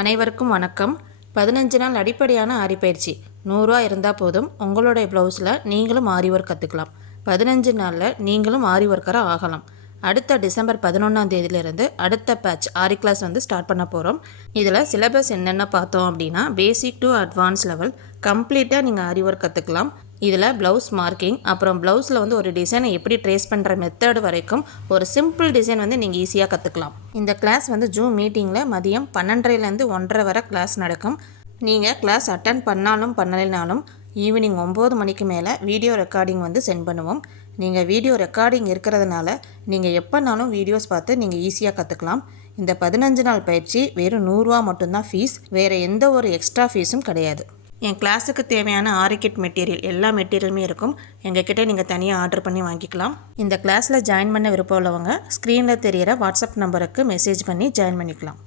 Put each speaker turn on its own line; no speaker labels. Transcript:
அனைவருக்கும் வணக்கம். பதினஞ்சு நாள் அடிப்படையான ஆரி பயிற்சி நூறுரூவா இருந்தால் போதும். உங்களுடைய ப்ளவுஸில் நீங்களும் ஆரி ஒர்க் கற்றுக்கலாம் பதினஞ்சு நாளில் நீங்களும் ஆரி ஒர்க்கராக ஆகலாம். அடுத்த டிசம்பர் பதினொன்றாம் தேதியிலிருந்து அடுத்த பேட்ச் ஆரி கிளாஸ் வந்து ஸ்டார்ட் பண்ண போகிறோம் இதில் சிலபஸ் என்னென்ன பார்த்தோம் அப்படின்னா பேசிக் டு அட்வான்ஸ் லெவல் கம்ப்ளீட்டாக நீங்கள் ஆரி ஒர்க் கற்றுக்கலாம் இதில் ப்ளவுஸ் மார்க்கிங் அப்புறம் ப்ளவுஸில் வந்து ஒரு டிசைனை எப்படி ட்ரேஸ் பண்ணுற மெத்தட் வரைக்கும் ஒரு சிம்பிள் டிசைன் வந்து நீங்கள் ஈஸியாக கற்றுக்கலாம் இந்த கிளாஸ் வந்து ஜூம் மீட்டிங்கில் மதியம் பன்னெண்டரைலேருந்து ஒன்றரை வரை கிளாஸ் நடக்கும். நீங்கள் கிளாஸ் அட்டன் பண்ணாலும் பண்ணலைனாலும் ஈவினிங் ஒம்பது மணிக்கு மேலே வீடியோ ரெக்கார்டிங் வந்து சென்ட் பண்ணுவோம். நீங்கள் வீடியோ ரெக்கார்டிங் இருக்கிறதுனால நீங்கள் எப்போனாலும் வீடியோஸ் பார்த்து நீங்கள் ஈஸியாக கற்றுக்கலாம் இந்த பதினஞ்சு நாள் பயிற்சி வெறும் நூறுரூவா மட்டும்தான் ஃபீஸ் வேறு எந்த ஒரு எக்ஸ்ட்ரா ஃபீஸும் கிடையாது. என் கிளாஸுக்கு தேவையான ஆரிக்கிட் மெட்டீரியல் எல்லா மெட்டீரியலுமே இருக்கும். எங்ககிட்ட நீங்கள் தனியாக ஆர்டர் பண்ணி வாங்கிக்கலாம். இந்த கிளாஸில் ஜாயின் பண்ண விருப்பம் உள்ளவங்க ஸ்க்ரீனில் தெரியிற வாட்ஸ்அப் நம்பருக்கு மெசேஜ் பண்ணி ஜாயின் பண்ணிக்கலாம்.